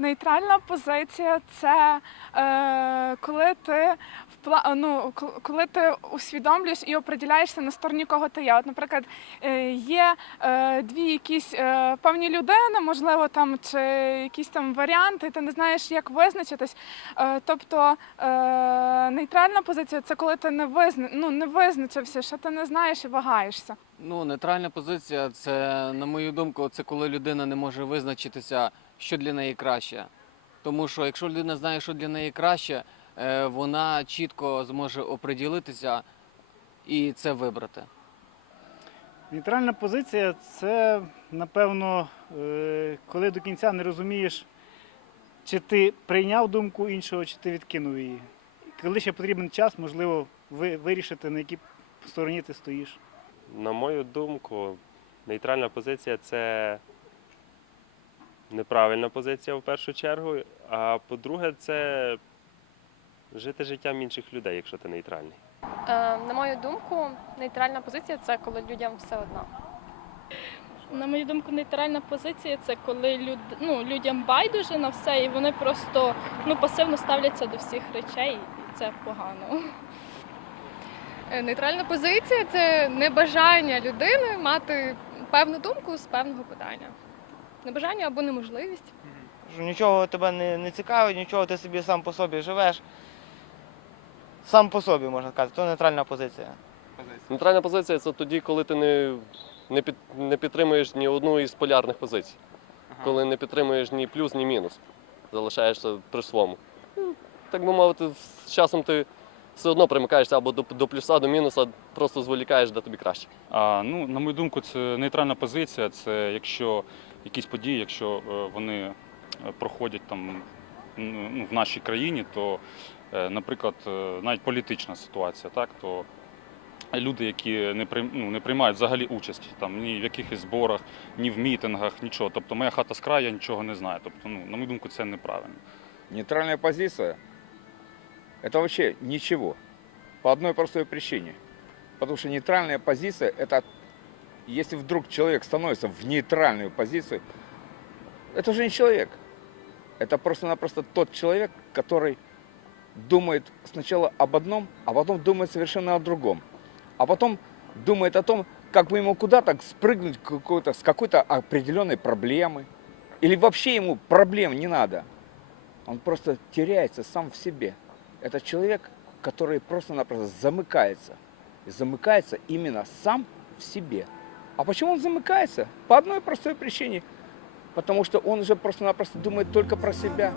Нейтральна позиція це е, коли ти. Ну, коли ти усвідомлюєш і оприділяєшся на стороні кого ти є. От, наприклад, е, є е, дві якісь е, певні людини, можливо, там чи якісь там варіанти, ти не знаєш, як визначитись. Тобто нейтральна позиція це коли ти не визна... ну, не визначився, що ти не знаєш і вагаєшся. Ну, нейтральна позиція це, на мою думку, це коли людина не може визначитися, що для неї краще. Тому що якщо людина знає, що для неї краще, вона чітко зможе оприділитися і це вибрати. Нейтральна позиція це, напевно, е, коли до кінця не розумієш, чи ти прийняв думку іншого, чи ти відкинув її. Коли ще потрібен час, можливо, ви- вирішити, на якій стороні ти стоїш. На мою думку, нейтральна позиція це неправильна позиція в першу чергу. А по-друге, це жити життям інших людей, якщо ти нейтральний. Е, на мою думку, нейтральна позиція це коли людям все одно. На мою думку, нейтральна позиція це коли люд, ну, людям байдуже на все, і вони просто ну, пасивно ставляться до всіх речей, і це погано. Е, Нейтральна позиція це небажання людини мати певну думку з певного питання. Небажання або неможливість. нічого тебе не, не цікавить, нічого ти собі сам по собі живеш. Сам по собі, можна сказати, то нейтральна позиція. Нейтральна позиція це тоді, коли ти не, не, під, не підтримуєш ні одну із полярних позицій. Коли не підтримуєш ні плюс, ні мінус. Залишаєшся при своєму. Ну, Так би мовити, з часом ти все одно примикаєшся або до, до плюса, до мінуса, просто зволікаєш, де тобі краще. А, ну, на мою думку, це нейтральна позиція. Це якщо якісь події, якщо е, вони е, проходять там ну, в нашій країні, то, наприклад, е, навіть політична ситуація, так, то люди, які не, прийм- ну, не приймають взагалі участь там, ні в якихось зборах, ні в мітингах, нічого. Тобто моя хата з краю, я нічого не знаю. Тобто, ну, на мою думку, це неправильно. Нейтральная позиция – это вообще ничего. По одной простой причине. Потому что нейтральная позиция – это если вдруг человек становится в нейтральную позицию, это уже не человек. Это просто-напросто тот человек, который думает сначала об одном, а потом думает совершенно о другом. А потом думает о том, как бы ему куда-то спрыгнуть какой-то, с какой-то определенной проблемы. Или вообще ему проблем не надо. Он просто теряется сам в себе. Это человек, который просто-напросто замыкается. И замыкается именно сам в себе. А почему он замыкается? По одной простой причине. Потому что он уже просто-напросто думает только про себя.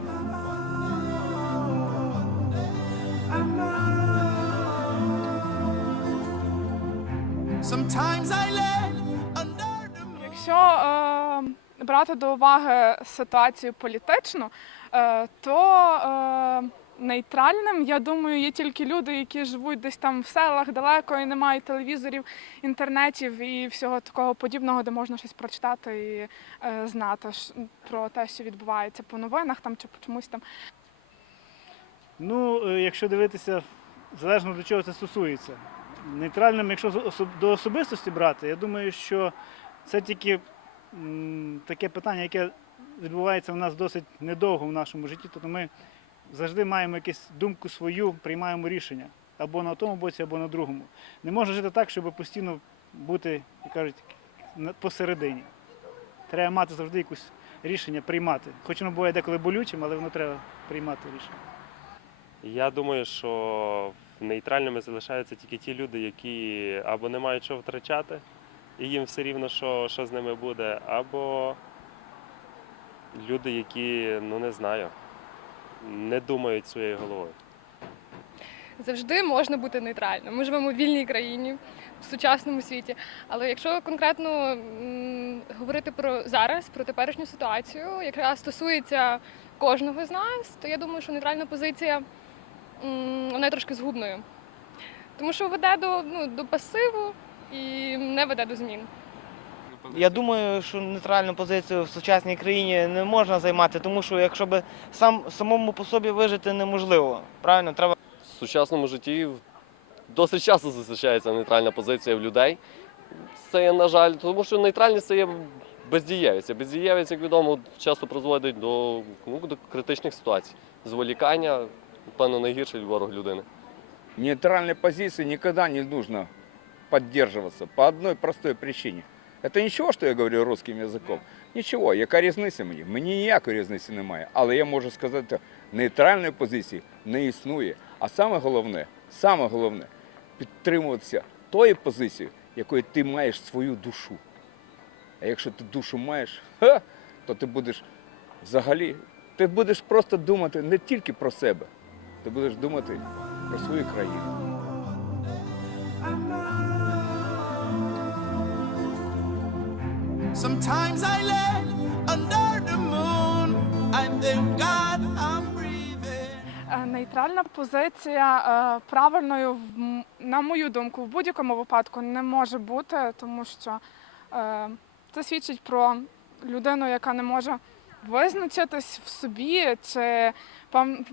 Якщо е, брати до уваги ситуацію політичну, е, то е, нейтральним, я думаю, є тільки люди, які живуть десь там в селах далеко і не мають телевізорів, інтернетів і всього такого подібного, де можна щось прочитати і е, знати про те, що відбувається по новинах там чи по чомусь там. Ну, е, якщо дивитися, залежно до чого це стосується. Нейтральним, якщо до особистості брати, я думаю, що це тільки таке питання, яке відбувається в нас досить недовго в нашому житті, тобто ми завжди маємо якусь думку свою, приймаємо рішення або на тому боці, або на другому. Не можна жити так, щоб постійно бути, як кажуть, посередині. Треба мати завжди якесь рішення приймати. Хоч воно буває деколи болючим, але воно треба приймати рішення. Я думаю, що нейтральними залишаються тільки ті люди, які або не мають що втрачати, і їм все рівно, що, що з ними буде, або люди, які, ну не знаю, не думають своєю головою. Завжди можна бути нейтральним. Ми живемо в вільній країні, в сучасному світі. Але якщо конкретно м, говорити про зараз, про теперішню ситуацію, яка стосується кожного з нас, то я думаю, що нейтральна позиція вона є трошки згубною. Тому що веде до, ну, до пасиву і не веде до змін. Я думаю, що нейтральну позицію в сучасній країні не можна займати, тому що якщо би сам самому по собі вижити неможливо. Правильно, треба В сучасному житті досить часто зустрічається нейтральна позиція в людей. Це є, на жаль, тому що нейтральність це є бездієвість. А бездієвість, як відомо, часто призводить до, ну, до критичних ситуацій. Зволікання, певно, найгірший ворог людини. Нейтральной позиции никогда не нужно поддерживаться по одной простой причине. Это нічого, що я говорю русским язиком. Нічого, яка різниця мені? Мені ніякої різниці немає. Але я можу сказати, нейтральної позиції не існує. А саме головне, саме головне підтримуватися тої позиції, якою ти маєш свою душу. А якщо ти душу маєш, ха, то ти будеш взагалі, ти будеш просто думати не тільки про себе, ти будеш думати про свою країну. Sometimes I lay under the moon. I thank God I'm breathing. Е, Нейтральна позиція е, правильною, на мою думку, в будь-якому випадку не може бути, тому що е, це свідчить про людину, яка не може визначитись в собі чи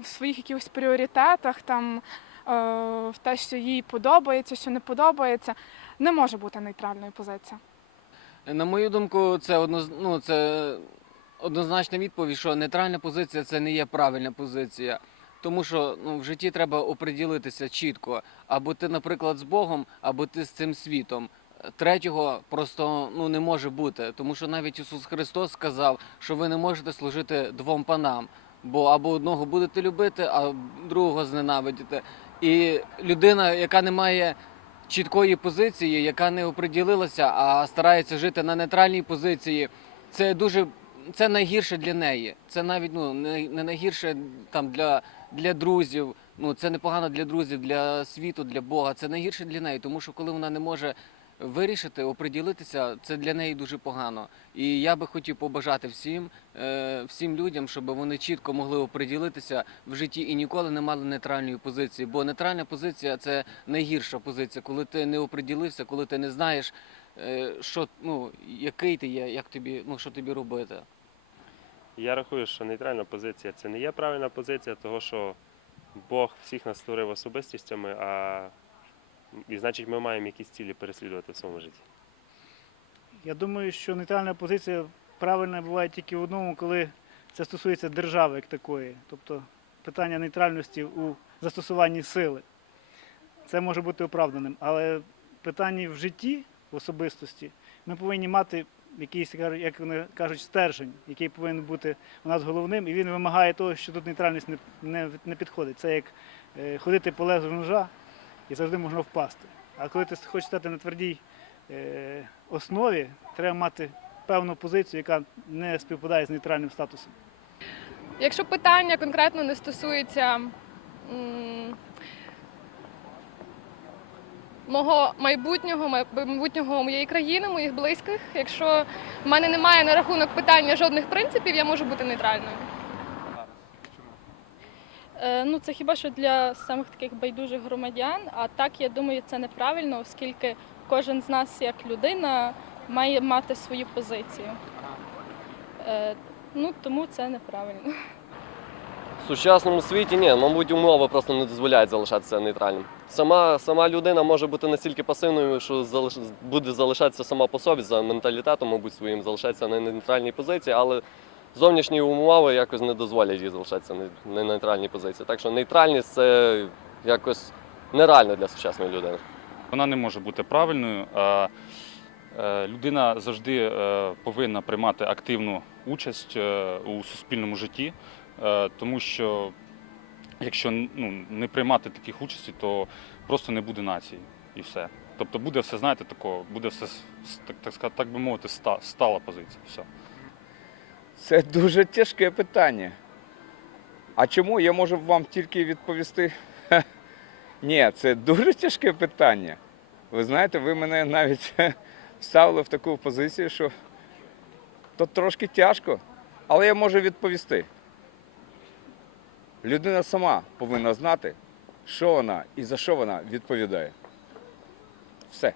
в своїх якихось пріоритетах, там, е, в те, що їй подобається, що не подобається. Не може бути нейтральною позиція. На мою думку, це одноз... ну, це однозначна відповідь, що нейтральна позиція це не є правильна позиція. Тому що ну, в житті треба оприділитися чітко. Або ти, наприклад, з Богом, або ти з цим світом. Третього просто ну, не може бути. Тому що навіть Ісус Христос сказав, що ви не можете служити двом панам. Бо або одного будете любити, а другого зненавидіте. І людина, яка не має чіткої позиції, яка не оприділилася, а старається жити на нейтральній позиції, це дуже це найгірше для неї. Це навіть ну не найгірше там для, для друзів. Ну це непогано для друзів, для світу, для Бога. Це найгірше для неї, тому що коли вона не може вирішити, оприділитися, це для неї дуже погано. І я би хотів побажати всім, е, всім людям, щоб вони чітко могли оприділитися в житті і ніколи не мали нейтральної позиції. Бо нейтральна позиція це найгірша позиція, коли ти не оприділився, коли ти не знаєш, е, що ну який ти є, як тобі, ну що тобі робити. Я рахую, що нейтральна позиція це не є правильна позиція, того що Бог всіх нас створив особистістями, а і значить ми маємо якісь цілі переслідувати в своєму житті. Я думаю, що нейтральна позиція правильна буває тільки в одному, коли це стосується держави як такої. Тобто питання нейтральності у застосуванні сили. Це може бути оправданим. Але в питанні в житті, в особистості, ми повинні мати якийсь, як вони кажуть, стержень, який повинен бути у нас головним, і він вимагає того, що тут нейтральність не, не, не підходить. Це як е, ходити по лезу ножа і завжди можна впасти. А коли ти хочеш стати на твердій е, основі, треба мати певну позицію, яка не співпадає з нейтральним статусом. Якщо питання конкретно не стосується мого майбутнього, майбутнього моєї країни, моїх близьких, якщо в мене немає на рахунок питання жодних принципів, я можу бути нейтральною. Е, Ну, це хіба що для самих таких байдужих громадян. А так я думаю, це неправильно, оскільки кожен з нас, як людина, має мати свою позицію. Е, Ну тому це неправильно. В сучасному світі ні, мабуть, умови просто не дозволяють залишатися нейтральним. Сама, сама людина може бути настільки пасивною, що залиш... буде залишатися сама по собі за менталітетом, мабуть, своїм, залишатися на нейтральній позиції, але зовнішні умови якось не дозволять їй залишатися на- нейтральній позиції. Так що нейтральність це якось нереально для сучасної людини. Вона не може бути правильною. А е, людина завжди е, повинна приймати активну участь е, у суспільному житті, тому що якщо ну, не приймати таких участі, то просто не буде нації і все. Тобто буде все, знаєте, тако, буде все так, так, так би мовити, стала позиція. Все. Це дуже тяжке питання. А чому я можу вам тільки відповісти? Ха, Ні, це дуже тяжке питання. Ви знаєте, ви мене навіть ставили в таку позицію, що то трошки тяжко, але я можу відповісти. Людина сама повинна знати, що вона і за що вона відповідає. Все.